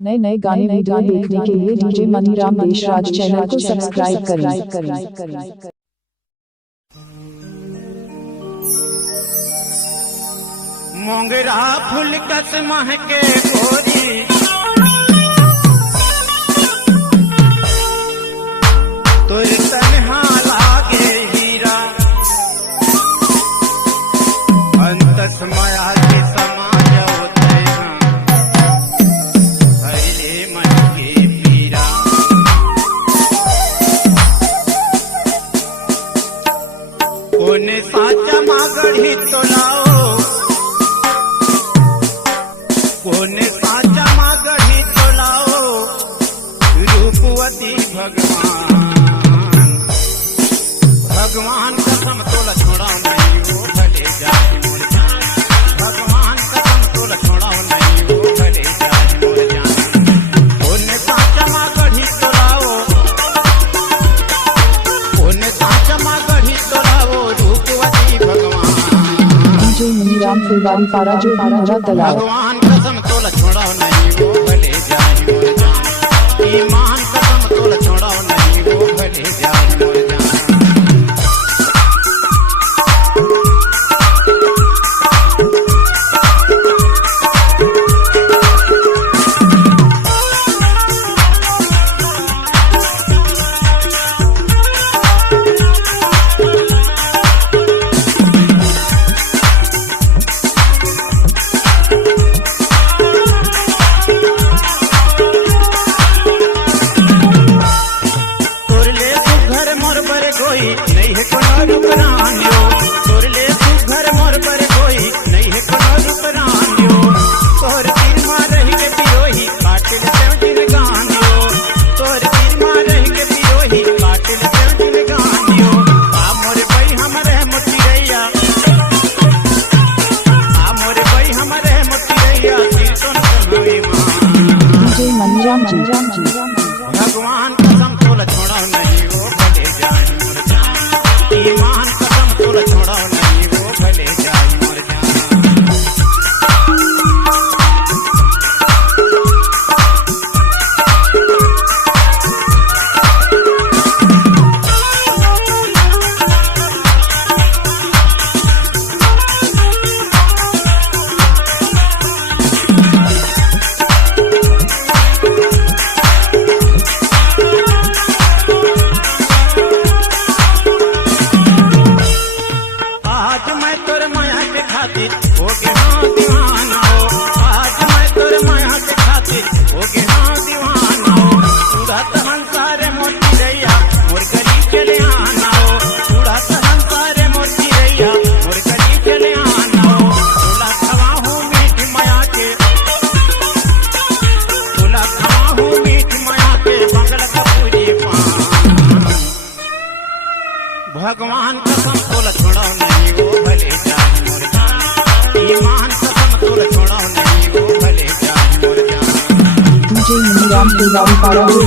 नए नए गाने वीडियो देखने के लिए डीजे मनीराम देशराज चैनल को सब्सक्राइब करें। मोंगरा फूल कस महके गोरी तोर तन्हा लागे हीरा अंतस माया के समाज होते हरे मन के पीरा कोने साचा मागढ़ी तो लाओ कोने साचा मागढ़ी तो लाओ रूपवती भगवान कसम तोला छोड़ाओ नहीं वो भले जाए मोर जान भगवान कसम तोला छोड़ाओ नहीं वो भले जाए मोर जान कोने साचा मागढ़ी तो लाओ कोने साचा मागढ़ी तो लाओ रूपवती भगवान डीजे मनीराम फुलवारी पारा जो भगवान कसम तोला छोड़ाओ नहीं वो भले जाए मोर जान ईमान कसम तोला छोड़ाओ नहीं वो भले जाए मोर जान नहीं है कोनो रुकरानियो तोरले तू घर मोर पर कोई नहीं है कोनो रुकरानियो तोर तीर मार रही के पिरोही काटिल सेव दिन गानियो तोर तीर मार रही के पिरोही काटिल सेव दिन गानियो आ मोर भाई हमरे मोती रैया आ मोर भाई हमरे मोती रैया तीर तो न होई मां डीजे मनीराम जी भगवान कसम तोला छोड़ा नहीं वो भले जाए ईमान कसम तोला छोड़ा नहीं वो भले जाए मोर जान हो गया दीवाना हो आज मैं तोरे माया के खातिर हो गया दीवाना हो पूरा तहन सारे मोती रैया मोर गली चले आना हो पूरा तहन सारे मोती रैया मोर गली चले आना हो तुला खवा हूँ मीठ माया के तुला खवा हूँ मीठ माया के बंगल कपूरी पान भगवान कसम तोला छोड़ा नहीं वो भले जाए मोर जान ईमान कसम तोला छोड़ा नहीं वो भले जाए मोर जान डीजे मनीराम फुलवारी पारा जो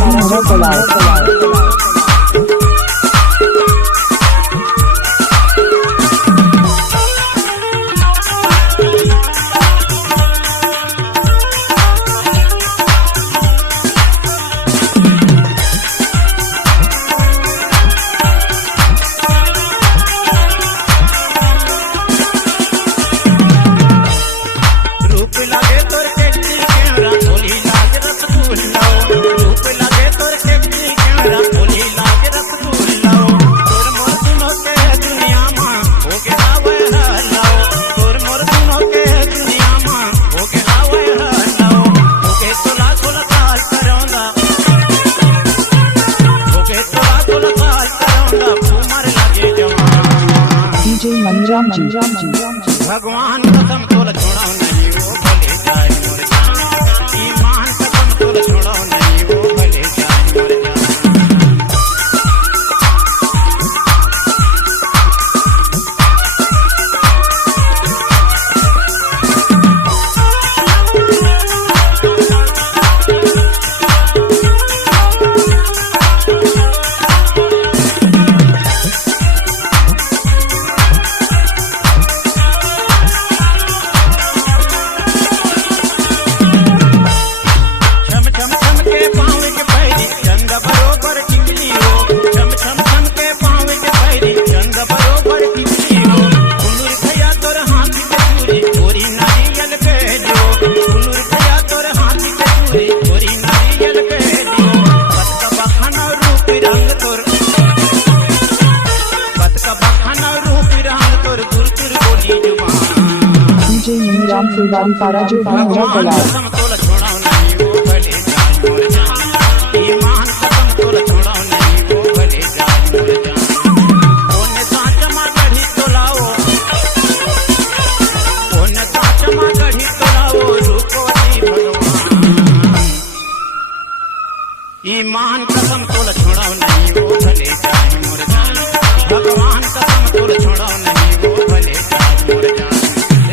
भगवान कसम तोला छोड़ा नहीं वो भले जाए मोर जान ईमान कसम तोला छोड़ा नहीं वो भले जाए मोर जान बरोबर टिमली हो छम छम छम के पाँव के पैरी रंग बरोबर टिमली हो कुनुर खया तोर हाथ के चूरी चोरी नारियल के जो कुनुर खया तोर हाथ के चूरी चोरी नारियल के जो पत का बखाना रूप रंग तोर पत का बखाना रूप रंग तोर गुरतुर बोली जुबान DJ Miniram Fulbari Para Jo Bhanja कसम तोल छोड़ा नहीं वो भले जान मोर जान ईमान कसम तोल छोड़ा नहीं वो भले जान मोर जान ओने साच मा गढ़ी तोलाओ ओने साच मा गढ़ी तोलाओ रूपोती भगवान ईमान कसम तोल छोड़ा नहीं वो भले जान मोर जान भगवान कसम तोल छोड़ा नहीं वो भले जान मोर जान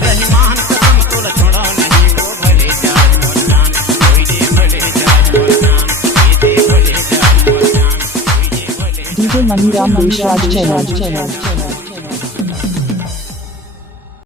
रहमान कसम तोल छोड़ा नहीं वो भले जान मोर जान कोई दे भले जान मोर जान कोई दे भले जान मोर जान कोई दे भले DJ Maniram Deshraj Channel